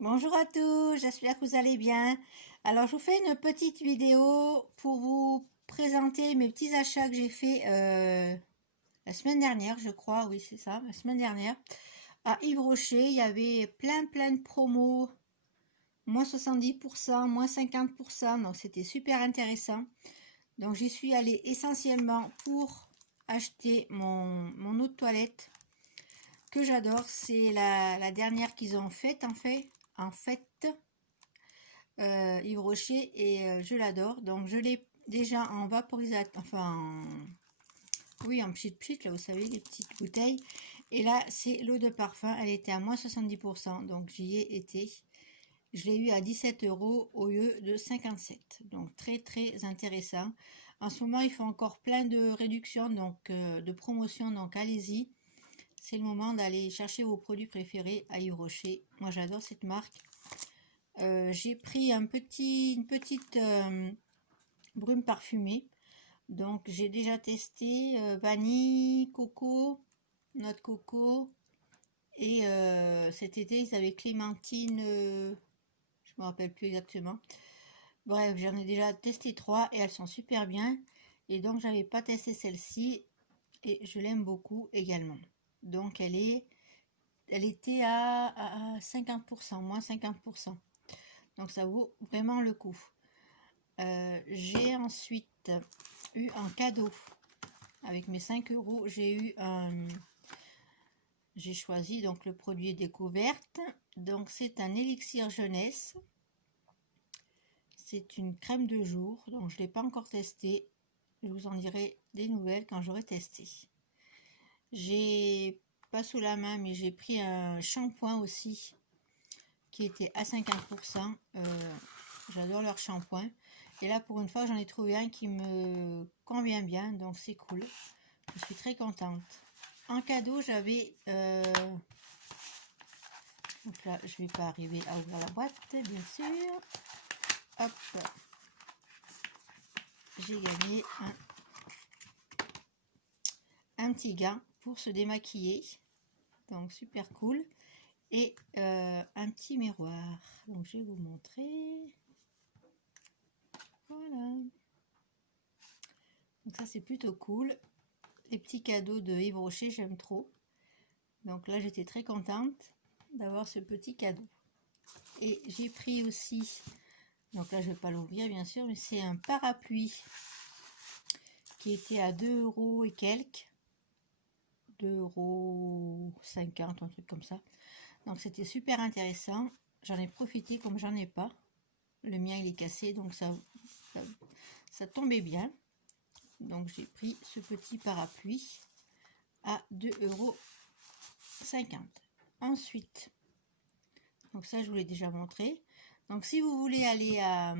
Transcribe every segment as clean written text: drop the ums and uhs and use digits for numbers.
Bonjour à tous, j'espère que vous allez bien. Alors, je vous fais une petite vidéo pour vous présenter mes petits achats que j'ai fait la semaine dernière, je crois. Oui, c'est ça, la semaine dernière. À Yves Rocher, il y avait plein de promos, moins 70%, moins 50%, donc c'était super intéressant. Donc, j'y suis allée essentiellement pour acheter mon eau de toilette que j'adore. C'est la dernière qu'ils ont faite en fait. Yves Rocher et je l'adore. Donc je l'ai déjà en vaporisateur, oui, en pchit là, vous savez, les petites bouteilles. Et là, c'est l'eau de parfum, elle était à moins 70%, donc j'y ai été. Je l'ai eu à 17 € au lieu de 57. Donc très intéressant. En ce moment, ils font encore plein de réductions, donc de promotions, donc allez-y. C'est le moment d'aller chercher vos produits préférés à Yves Rocher. Moi, j'adore cette marque. J'ai pris une petite brume parfumée. Donc j'ai déjà testé vanille, coco, noix de coco. Et cet été ils avaient clémentine, je me rappelle plus exactement. Bref, j'en ai déjà testé 3 et elles sont super bien. Et donc j'avais pas testé celle-ci et je l'aime beaucoup également. Donc elle était à 50%, moins 50%. Donc ça vaut vraiment le coup. J'ai ensuite eu un cadeau avec mes 5 €. J'ai choisi donc le produit découverte. Donc c'est un élixir jeunesse. C'est une crème de jour. Donc je ne l'ai pas encore testé. Je vous en dirai des nouvelles quand j'aurai testé. J'ai pas sous la main, mais j'ai pris un shampoing aussi qui était à 50%. J'adore leur shampoing. Et là, pour une fois, j'en ai trouvé un qui me convient bien, donc c'est cool. Je suis très contente. En cadeau, j'avais... donc là, je vais pas arriver à ouvrir la boîte, bien sûr. Hop. J'ai gagné un petit gant pour se démaquiller. Donc, super cool. Et un petit miroir. Donc, je vais vous montrer. Voilà. Donc, ça, c'est plutôt cool. Les petits cadeaux de Yves Rocher, j'aime trop. Donc là, j'étais très contente d'avoir ce petit cadeau. Et j'ai pris aussi, donc là, je ne vais pas l'ouvrir, bien sûr, mais c'est un parapluie qui était à 2 € et quelques. 2,50 €, un truc comme ça. Donc c'était super intéressant. J'en ai profité comme j'en ai pas. Le mien, il est cassé, donc ça tombait bien. Donc j'ai pris ce petit parapluie à 2,50 €. Ensuite, donc ça je vous l'ai déjà montré. Donc si vous voulez aller à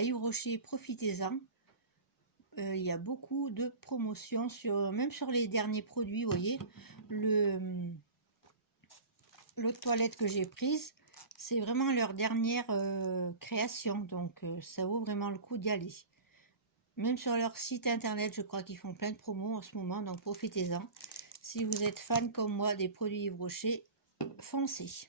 Yves Rocher, profitez-en. Il y a beaucoup de promotions même sur les derniers produits. Vous voyez, l'eau de toilette que j'ai prise, c'est vraiment leur dernière création. Donc ça vaut vraiment le coup d'y aller. Même sur leur site internet, je crois qu'ils font plein de promos en ce moment, donc profitez-en. Si vous êtes fan comme moi des produits Yves Rocher, foncez.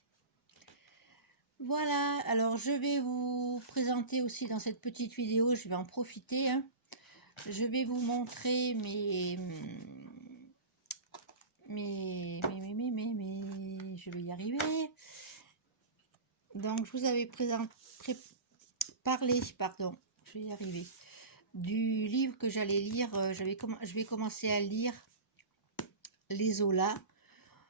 Voilà, alors je vais vous présenter aussi dans cette petite vidéo, je vais en profiter. Je vais vous montrer je vais y arriver. Donc je vous avais parlé, pardon, je vais y arriver, du livre que j'allais lire. Je vais commencer à lire les Zola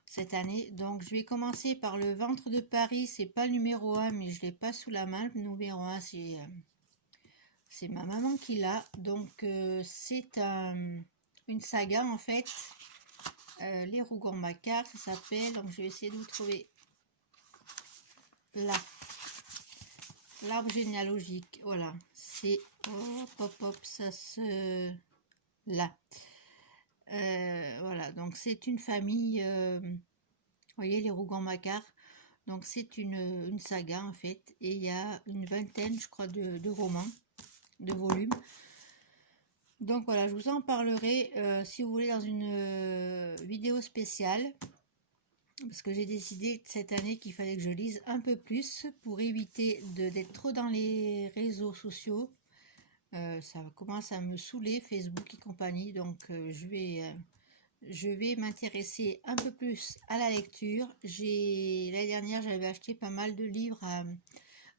cette année. Donc je vais commencer par Le Ventre de Paris. C'est pas le numéro 1, mais je l'ai pas sous la main. Le numéro 1, c'est ma maman qui l'a. Donc c'est une saga en fait. Les Rougon-Macquart, ça s'appelle. Donc je vais essayer de vous trouver là. L'arbre généalogique. Voilà. C'est hop, ça se... Là. Voilà. Donc c'est une famille. Vous voyez, les Rougon-Macquart. Donc c'est une saga en fait. Et il y a une vingtaine, je crois, de romans, de volumes. Donc voilà, je vous en parlerai si vous voulez dans une vidéo spéciale. parce que j'ai décidé cette année qu'il fallait que je lise un peu plus pour éviter d'être trop dans les réseaux sociaux. Ça commence à me saouler, Facebook et compagnie, donc je vais m'intéresser un peu plus à la lecture. L'année dernière, j'avais acheté pas mal de livres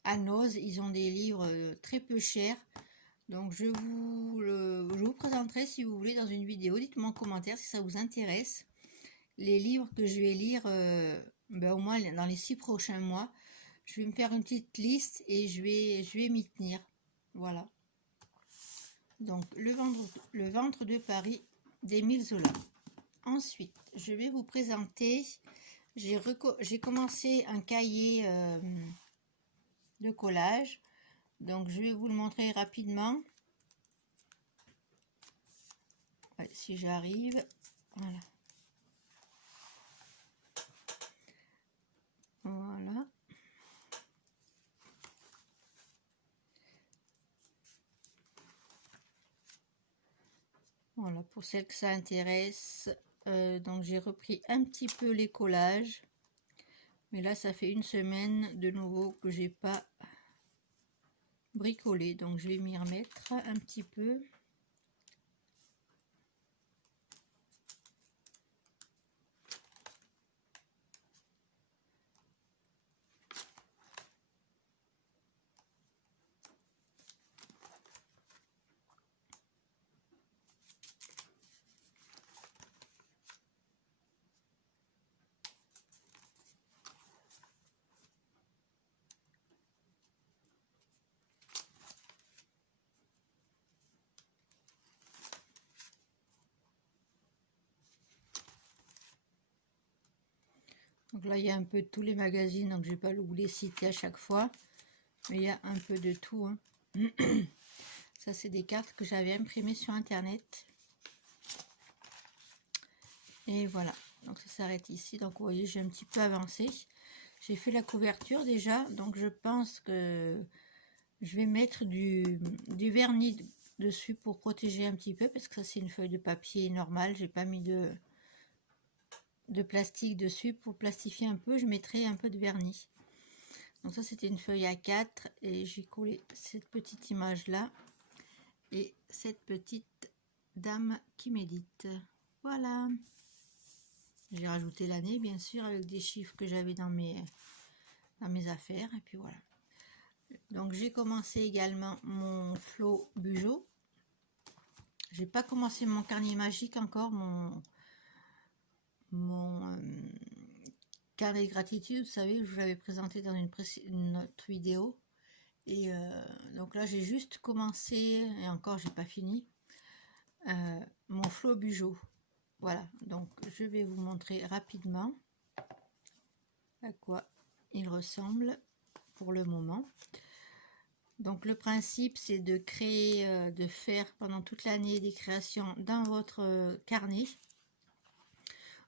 à Noz. Ils ont des livres très peu chers. Donc je vous présenterai si vous voulez dans une vidéo. Dites-moi en commentaire si ça vous intéresse. Les livres que je vais lire au moins dans les 6 prochains mois. Je vais me faire une petite liste et je vais m'y tenir. Voilà. Donc le ventre de Paris d'Émile Zola. Ensuite, je vais vous présenter, j'ai commencé un cahier de collage. Donc je vais vous le montrer rapidement. Ouais, si j'arrive, voilà. Voilà. Voilà, pour celles que ça intéresse. Donc j'ai repris un petit peu les collages. Mais là, ça fait une semaine de nouveau que j'ai pas bricolé. Donc je vais m'y remettre un petit peu. Donc là, il y a un peu de tous les magazines, donc je ne vais pas vous les citer à chaque fois. Mais il y a un peu de tout. Hein. Ça, c'est des cartes que j'avais imprimées sur Internet. Et voilà. Donc ça s'arrête ici. Donc vous voyez, j'ai un petit peu avancé. J'ai fait la couverture déjà. Donc je pense que je vais mettre du vernis dessus pour protéger un petit peu. Parce que ça, c'est une feuille de papier normale. J'ai pas mis de plastique dessus. Pour plastifier un peu, je mettrai un peu de vernis. Donc ça, c'était une feuille A4 et j'ai collé cette petite image là et cette petite dame qui médite. Voilà. J'ai rajouté l'année bien sûr avec des chiffres que j'avais dans mes affaires et puis voilà. Donc j'ai commencé également mon Flo Bugeaud. J'ai pas commencé mon carnet magique encore, mon carnet de gratitude, vous savez, je vous l'avais présenté dans une autre vidéo. Et donc là, j'ai juste commencé, et encore, j'ai pas fini, mon Flo Bugeaud. Voilà, donc je vais vous montrer rapidement à quoi il ressemble pour le moment. Donc le principe, c'est de créer, de faire pendant toute l'année des créations dans votre carnet.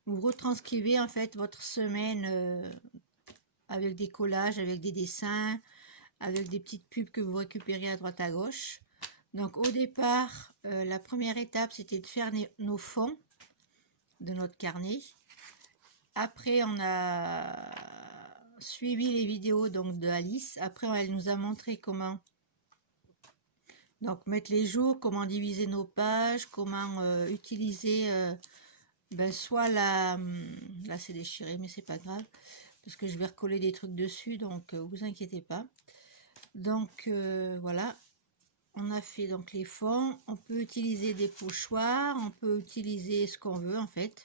Vous retranscrivez en fait votre semaine avec des collages, avec des dessins, avec des petites pubs que vous récupérez à droite à gauche. Donc au départ, la première étape, c'était de faire nos fonds de notre carnet. Après, on a suivi les vidéos donc de Alice. Après, elle nous a montré comment donc mettre les jours, comment diviser nos pages, comment utiliser soit là c'est déchiré, mais c'est pas grave parce que je vais recoller des trucs dessus, donc vous inquiétez pas. Donc voilà, on a fait donc les fonds. On peut utiliser des pochoirs, on peut utiliser ce qu'on veut en fait.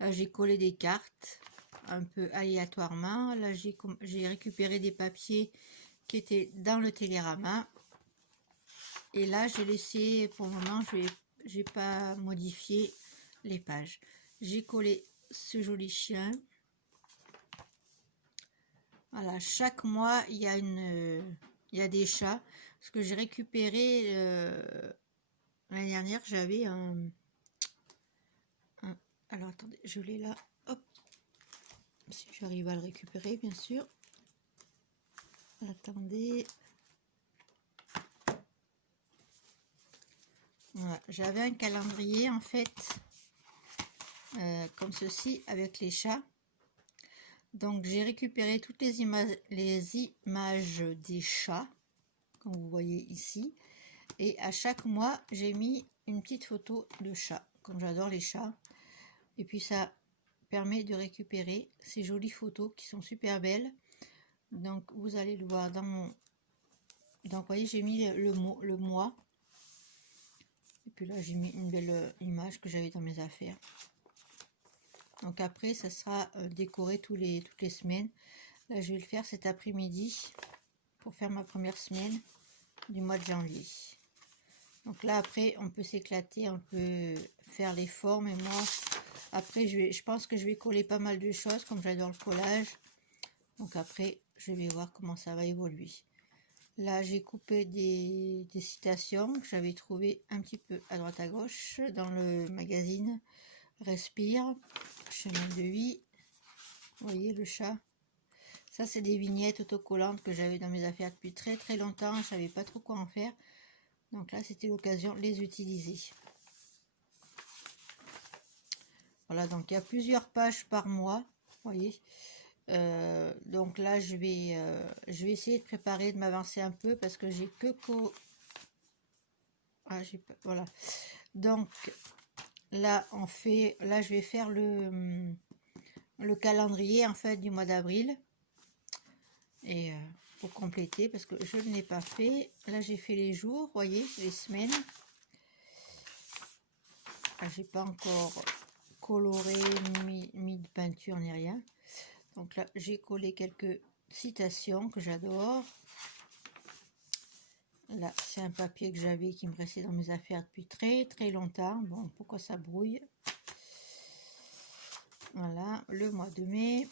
Là j'ai collé des cartes un peu aléatoirement. Là j'ai récupéré des papiers qui étaient dans le Télérama. Et là j'ai laissé, pour le moment j'ai pas modifié les pages. J'ai collé ce joli chien. Voilà, chaque mois il y a des chats. Parce que j'ai récupéré l'année dernière, j'avais alors attendez, je l'ai là. Hop, si j'arrive à le récupérer, bien sûr. Attendez. Voilà, j'avais un calendrier en fait, comme ceci, avec les chats. Donc j'ai récupéré toutes les images des chats, comme vous voyez ici. Et à chaque mois, j'ai mis une petite photo de chat, comme j'adore les chats. Et puis ça permet de récupérer ces jolies photos qui sont super belles. Donc vous allez le voir dans mon... Donc vous voyez, j'ai mis le mois. Et puis là, j'ai mis une belle image que j'avais dans mes affaires. Donc après, ça sera décoré toutes les semaines. Là, je vais le faire cet après-midi pour faire ma première semaine du mois de janvier. Donc là, après, on peut s'éclater, on peut faire les formes. Et moi, après, je pense que je vais coller pas mal de choses, comme j'adore le collage. Donc après, je vais voir comment ça va évoluer. Là, j'ai coupé des citations que j'avais trouvées un petit peu à droite à gauche dans le magazine Respire, chemin de vie. Vous voyez le chat. Ça, c'est des vignettes autocollantes que j'avais dans mes affaires depuis très longtemps. Je ne savais pas trop quoi en faire. Donc là, c'était l'occasion de les utiliser. Voilà, donc il y a plusieurs pages par mois. Vous voyez. Donc là, je vais essayer de préparer, de m'avancer un peu parce que j'ai que voilà. Donc là, je vais faire le calendrier en fait du mois d'avril. Et pour compléter, parce que je ne l'ai pas fait. Là, j'ai fait les jours, vous voyez, les semaines. J'ai pas encore coloré, mis de peinture ni rien. Donc là, j'ai collé quelques citations que j'adore. Là, c'est un papier que j'avais qui me restait dans mes affaires depuis très longtemps. Bon, pourquoi ça brouille? Voilà, le mois de mai.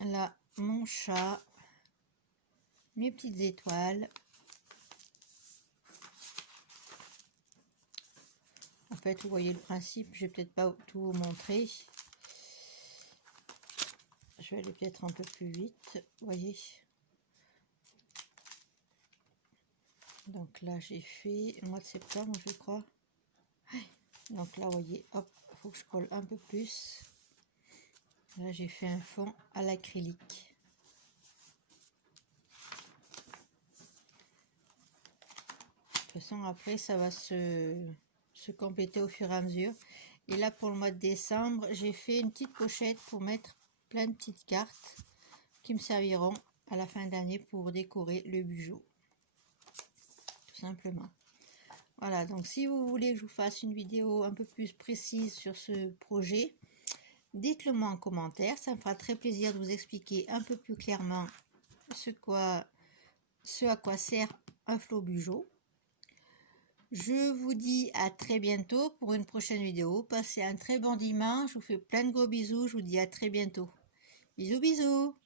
Là, mon chat. Mes petites étoiles. En fait, vous voyez le principe, je vais peut-être pas tout vous montrer. Je vais aller peut-être un peu plus vite, vous voyez. Donc là, j'ai fait le mois de septembre, je crois. Donc là, vous voyez, hop, il faut que je colle un peu plus. Là, j'ai fait un fond à l'acrylique. De toute façon, après, ça va se compléter au fur et à mesure. Et là, pour le mois de décembre, j'ai fait une petite pochette pour mettre plein de petites cartes qui me serviront à la fin d'année pour décorer le bijou. Tout simplement. Voilà, donc si vous voulez que je vous fasse une vidéo un peu plus précise sur ce projet, dites-le moi en commentaire. Ça me fera très plaisir de vous expliquer un peu plus clairement ce à quoi sert un flot bijou. Je vous dis à très bientôt pour une prochaine vidéo. Passez un très bon dimanche. Je vous fais plein de gros bisous. Je vous dis à très bientôt. Bisous, bisous.